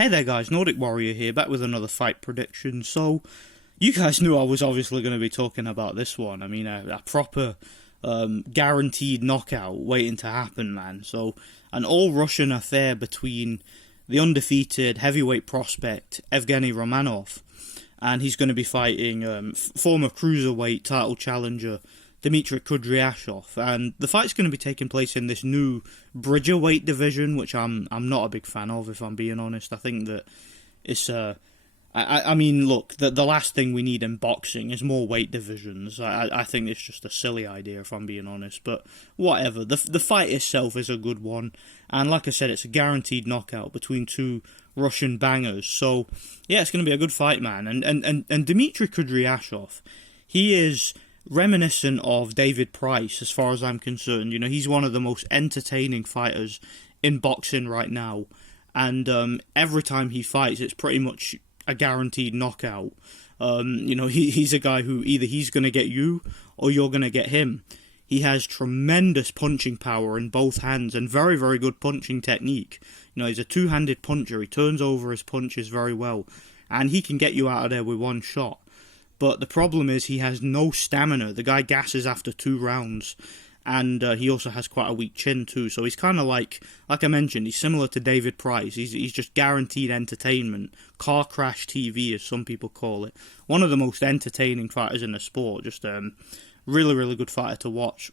Hey there guys, Nordic Warrior here, back with another fight prediction. So, you guys knew I was obviously going to be talking about this one. I mean, a proper guaranteed knockout waiting to happen, man. So, an all-Russian affair between the undefeated heavyweight prospect, Evgeny Romanov, and he's going to be fighting former cruiserweight title challenger, Dmitry Kudryashov, and the fight's going to be taking place in this new bridgerweight division, which I'm not a big fan of, if I'm being honest. I think that it's I mean, look, the last thing we need in boxing is more weight divisions. I think it's just a silly idea, if I'm being honest. But whatever, the fight itself is a good one, and like I said, it's a guaranteed knockout between two Russian bangers. So yeah, it's going to be a good fight, man. And Dmitry Kudryashov, he is reminiscent of David Price, as far as I'm concerned. You know, he's one of the most entertaining fighters in boxing right now, and every time he fights, it's pretty much a guaranteed knockout. You know, he's a guy who either he's going to get you or you're going to get him. He has tremendous punching power in both hands and very, very good punching technique. You know, he's a two-handed puncher. He turns over his punches very well, and he can get you out of there with one shot. But the problem is he has no stamina. The guy gasses after 2 rounds, and he also has quite a weak chin too. So he's kind of like I mentioned, he's similar to David Price. He's just guaranteed entertainment, car crash TV as some people call it. One of the most entertaining fighters in the sport. Just really, really good fighter to watch.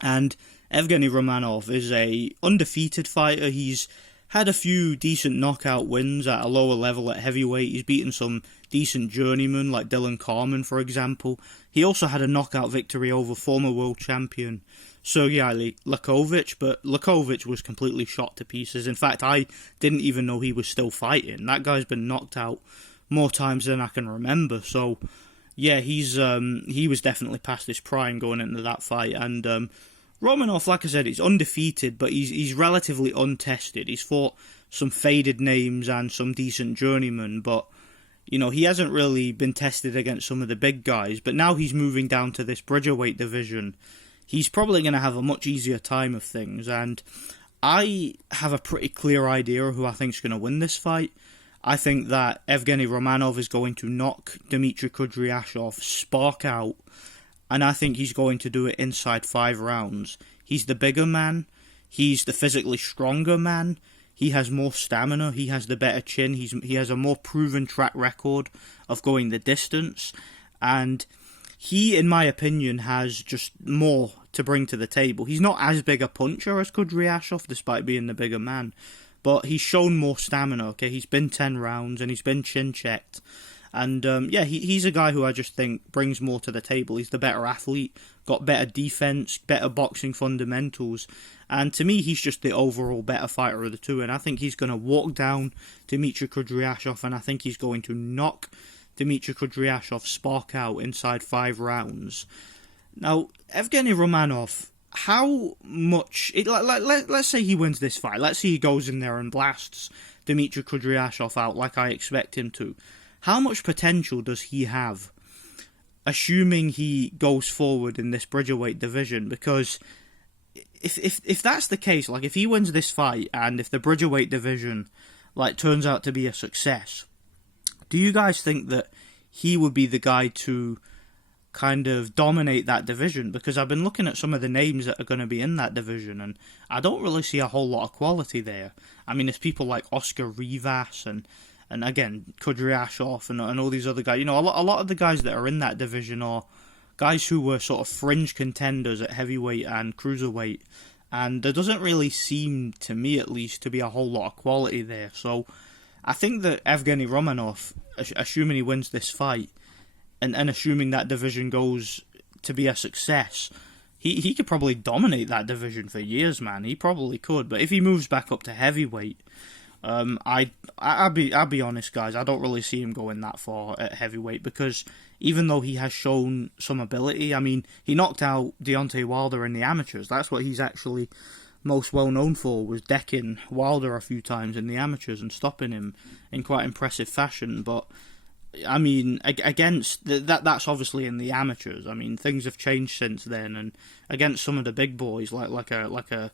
And Evgeny Romanov is a undefeated fighter. He's had a few decent knockout wins at a lower level at heavyweight. He's beaten some decent journeymen like Dylan Carmen, for example. He also had a knockout victory over former world champion Sergei Lakovic, but Lakovic was completely shot to pieces. In fact, I didn't even know he was still fighting. That guy's been knocked out more times than I can remember. So, yeah, he was definitely past his prime going into that fight. And Romanov, like I said, he's undefeated, but he's relatively untested. He's fought some faded names and some decent journeymen, but you know, he hasn't really been tested against some of the big guys. But now he's moving down to this bridgerweight division. He's probably going to have a much easier time of things, and I have a pretty clear idea of who I think is going to win this fight. I think that Evgeny Romanov is going to knock Dmitry Kudryashov spark out, and I think he's going to do it inside 5 rounds. He's the bigger man. He's the physically stronger man. He has more stamina. He has the better chin. He has a more proven track record of going the distance. And he, in my opinion, has just more to bring to the table. He's not as big a puncher as Kudryashov, despite being the bigger man. But he's shown more stamina, okay? He's been 10 rounds and he's been chin-checked. And, yeah, he's a guy who I just think brings more to the table. He's the better athlete, got better defense, better boxing fundamentals. And to me, he's just the overall better fighter of the two. And I think he's going to walk down Dmitry Kudryashov, and I think he's going to knock Dmitry Kudryashov spark out inside 5 rounds. Now, Evgeny Romanov, how much... let's say he wins this fight. Let's say he goes in there and blasts Dmitry Kudryashov out like I expect him to. How much potential does he have, assuming he goes forward in this bridgerweight division? Because if that's the case, like if he wins this fight and if the bridgerweight division like turns out to be a success, do you guys think that he would be the guy to kind of dominate that division? Because I've been looking at some of the names that are going to be in that division, and I don't really see a whole lot of quality there. I mean, there's people like Oscar Rivas and again, Kudryashov and all these other guys. You know, a lot of the guys that are in that division are guys who were sort of fringe contenders at heavyweight and cruiserweight. And there doesn't really seem, to me at least, to be a whole lot of quality there. So I think that Evgeny Romanov, assuming he wins this fight, and assuming that division goes to be a success, he could probably dominate that division for years, man. He probably could. But if he moves back up to heavyweight, I'll be honest, guys. I don't really see him going that far at heavyweight, because even though he has shown some ability, I mean, he knocked out Deontay Wilder in the amateurs. That's what he's actually most well known for, was decking Wilder a few times in the amateurs and stopping him in quite impressive fashion. But I mean, that's obviously in the amateurs. I mean, things have changed since then, and against some of the big boys like a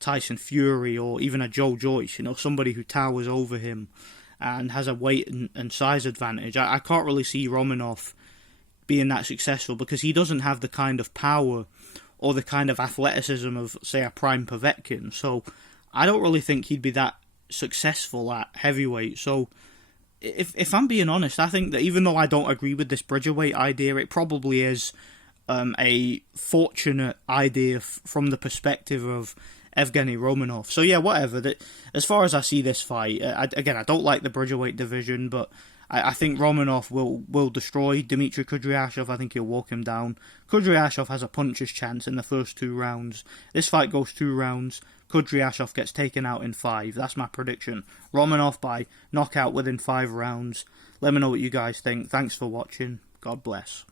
Tyson Fury or even a Joe Joyce, you know, somebody who towers over him and has a weight and size advantage. I can't really see Romanov being that successful because he doesn't have the kind of power or the kind of athleticism of, say, a prime Povetkin. So I don't really think he'd be that successful at heavyweight. So if I'm being honest, I think that even though I don't agree with this Bridgerweight idea, it probably is a fortunate idea from the perspective of Evgeny Romanov. So yeah, whatever. As far as I see this fight, I don't like the Bridgerweight division, but I think Romanov will destroy Dmitry Kudryashov. I think he'll walk him down. Kudryashov has a puncher's chance in the first 2 rounds. This fight goes 2 rounds. Kudryashov gets taken out in 5. That's my prediction. Romanov by knockout within 5 rounds. Let me know what you guys think. Thanks for watching. God bless.